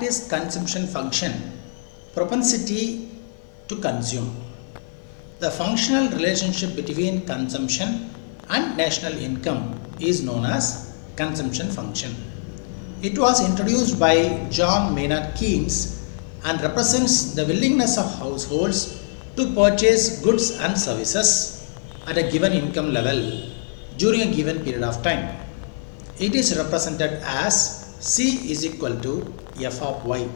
What is consumption function? Propensity to consume. The functional relationship between consumption and national income is known as consumption function. It was introduced by John Maynard Keynes and represents the willingness of households to purchase goods and services at a given income level during a given period of time. It is represented as C is equal to F of Y,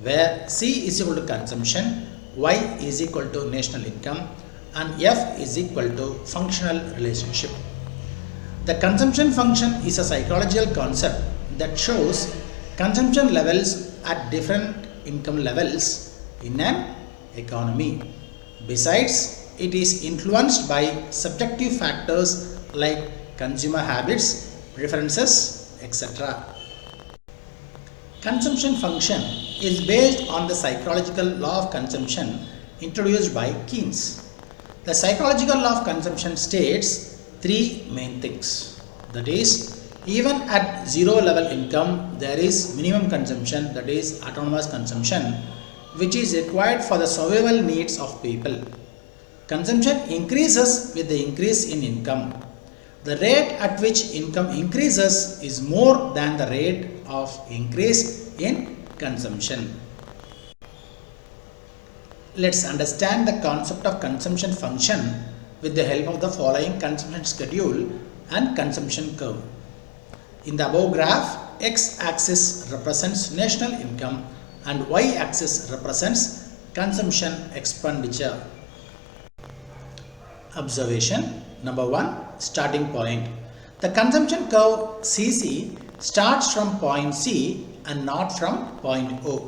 where C is equal to consumption, Y is equal to national income, and F is equal to functional relationship. The consumption function is a psychological concept that shows consumption levels at different income levels in an economy. Besides, it is influenced by subjective factors like consumer habits, preferences, etc. Consumption function is based on the psychological law of consumption introduced by Keynes. The psychological law of consumption states three main things. That is, even at zero level income, there is minimum consumption, that is autonomous consumption, which is required for the survival needs of people. Consumption increases with the increase in income. The rate at which income increases is more than the rate of increase in consumption. Let's understand the concept of consumption function with the help of the following consumption schedule and consumption curve. In the above graph, x-axis represents national income and y-axis represents consumption expenditure. Observation number 1, starting point. The consumption curve CC starts from point C and not from point O,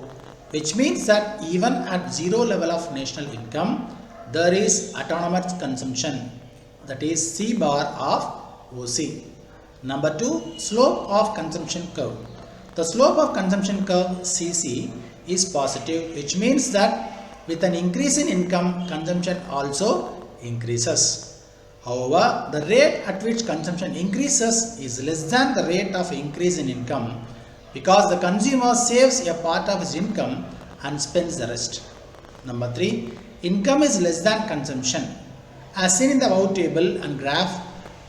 which means that even at zero level of national income, there is autonomous consumption, that is C bar of OC. Number 2, slope of consumption curve. The slope of consumption curve CC is positive, which means that with an increase in income, consumption also increases. However, the rate at which consumption increases is less than the rate of increase in income because the consumer saves a part of his income and spends the rest. Number 3, income is less than consumption. As seen in the above table and graph,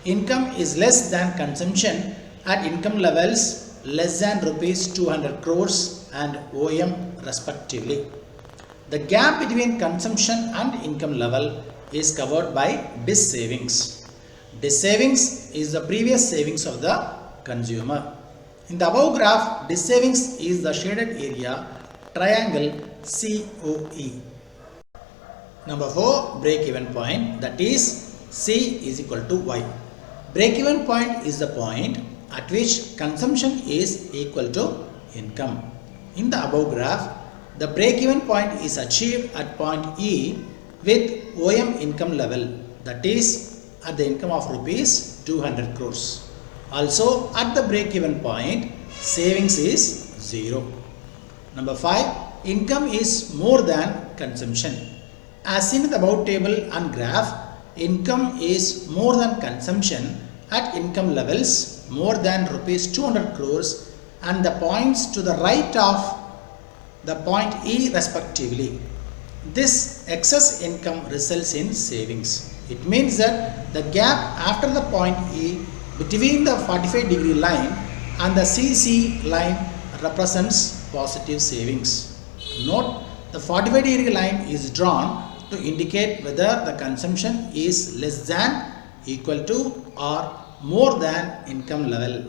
income is less than consumption at income levels less than rupees 200 crores and OM respectively. The gap between consumption and income level is covered by DIS savings. DIS savings is the previous savings of the consumer. In the above graph, DIS savings is the shaded area triangle COE. Number 4, break-even point, that is C is equal to Y. Break-even point is the point at which consumption is equal to income. In the above graph, the break-even point is achieved at point E with OM income level, that is at the income of rupees 200 crores. Also at the break-even point, savings is 0. Number 5, income is more than consumption. As seen in the above table and graph, income is more than consumption at income levels more than rupees 200 crores and the points to the right of the point E respectively. This excess income results in savings. It means that the gap after the point E between the 45-degree line and the CC line represents positive savings. Note, the 45-degree line is drawn to indicate whether the consumption is less than, equal to or more than income level.